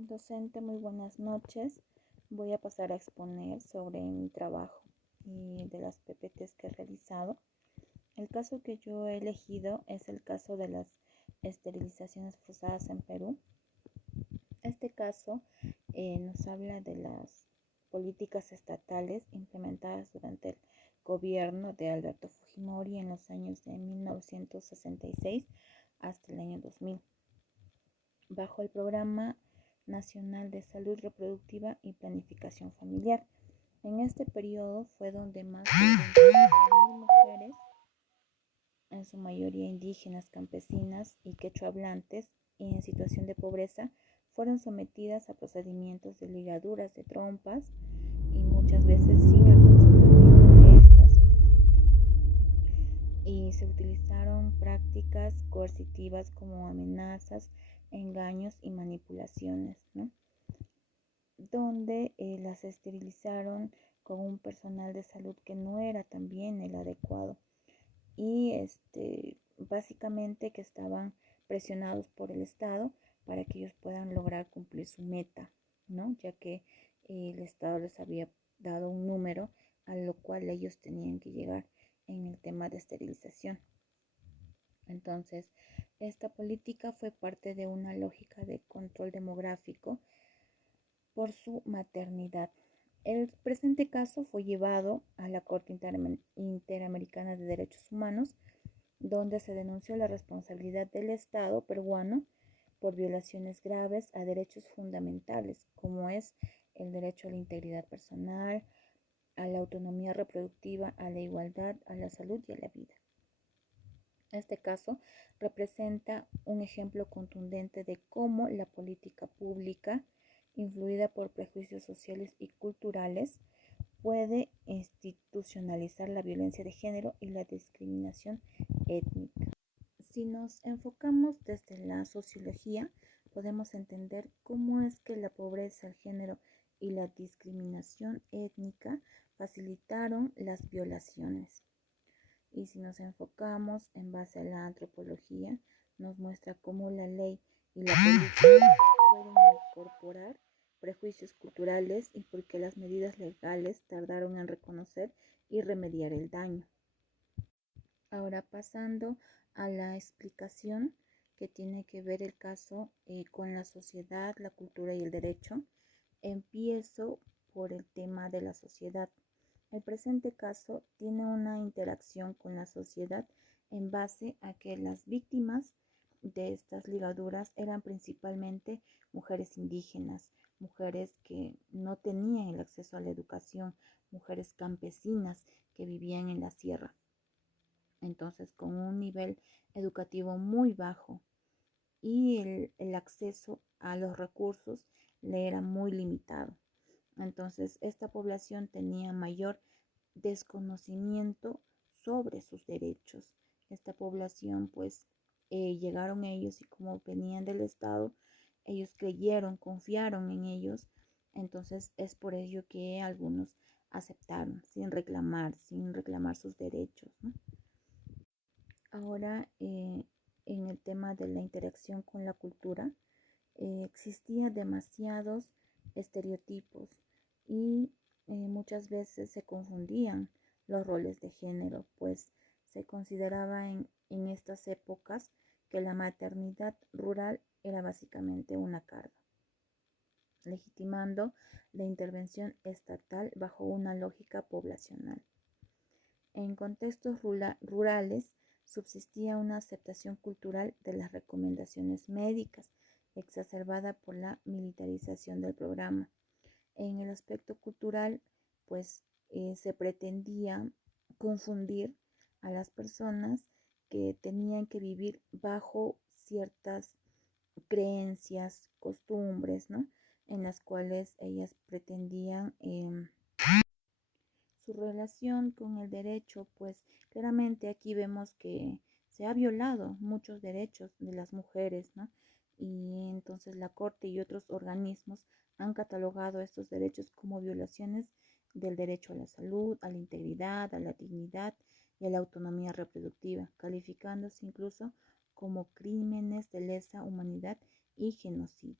Docente, muy buenas noches. Voy a pasar a exponer sobre mi trabajo y de las PPTs que he realizado. El caso que yo he elegido es el caso de las esterilizaciones forzadas en Perú. Este caso nos habla de las políticas estatales implementadas durante el gobierno de Alberto Fujimori en los años de 1966 hasta el año 2000, bajo el programa Nacional de Salud Reproductiva y Planificación Familiar. En este periodo fue donde más de 25.000 mujeres, en su mayoría indígenas, campesinas y quechua hablantes y en situación de pobreza, fueron sometidas a procedimientos de ligaduras de trompas y muchas veces sin el consentimiento de estas. Y se utilizaron prácticas coercitivas como amenazas, engaños y manipulaciones, ¿no? Donde las esterilizaron con un personal de salud que no era también el adecuado y básicamente que estaban presionados por el Estado para que ellos puedan lograr cumplir su meta, ¿no? Ya que el Estado les había dado un número a lo cual ellos tenían que llegar en el tema de esterilización. Entonces, esta política fue parte de una lógica de control demográfico por su maternidad. El presente caso fue llevado a la Corte Interamericana de Derechos Humanos, donde se denunció la responsabilidad del Estado peruano por violaciones graves a derechos fundamentales, como es el derecho a la integridad personal, a la autonomía reproductiva, a la igualdad, a la salud y a la vida. Este caso representa un ejemplo contundente de cómo la política pública, influida por prejuicios sociales y culturales, puede institucionalizar la violencia de género y la discriminación étnica. Si nos enfocamos desde la sociología, podemos entender cómo es que la pobreza, el género y la discriminación étnica facilitaron las violaciones. Y si nos enfocamos en base a la antropología, nos muestra cómo la ley y la política pueden incorporar prejuicios culturales y por qué las medidas legales tardaron en reconocer y remediar el daño. Ahora pasando a la explicación que tiene que ver el caso con la sociedad, la cultura y el derecho, empiezo por el tema de la sociedad. El presente caso tiene una interacción con la sociedad en base a que las víctimas de estas ligaduras eran principalmente mujeres indígenas, mujeres que no tenían el acceso a la educación, mujeres campesinas que vivían en la sierra. Entonces, con un nivel educativo muy bajo y el acceso a los recursos le era muy limitado. Entonces, esta población tenía mayor desconocimiento sobre sus derechos. Esta población, pues, llegaron ellos y como venían del Estado, ellos creyeron, confiaron en ellos. Entonces, es por ello que algunos aceptaron sin reclamar sus derechos, ¿no? Ahora, en el tema de la interacción con la cultura, existían demasiados estereotipos y muchas veces se confundían los roles de género, pues se consideraba en estas épocas que la maternidad rural era básicamente una carga, legitimando la intervención estatal bajo una lógica poblacional. En contextos rurales subsistía una aceptación cultural de las recomendaciones médicas, exacerbada por la militarización del programa. En el aspecto cultural, pues se pretendía confundir a las personas que tenían que vivir bajo ciertas creencias, costumbres, ¿no? En las cuales ellas pretendían su relación con el derecho, pues claramente aquí vemos que se ha violado muchos derechos de las mujeres, ¿no? Y entonces la Corte y otros organismos han catalogado estos derechos como violaciones del derecho a la salud, a la integridad, a la dignidad y a la autonomía reproductiva, calificándose incluso como crímenes de lesa humanidad y genocidio.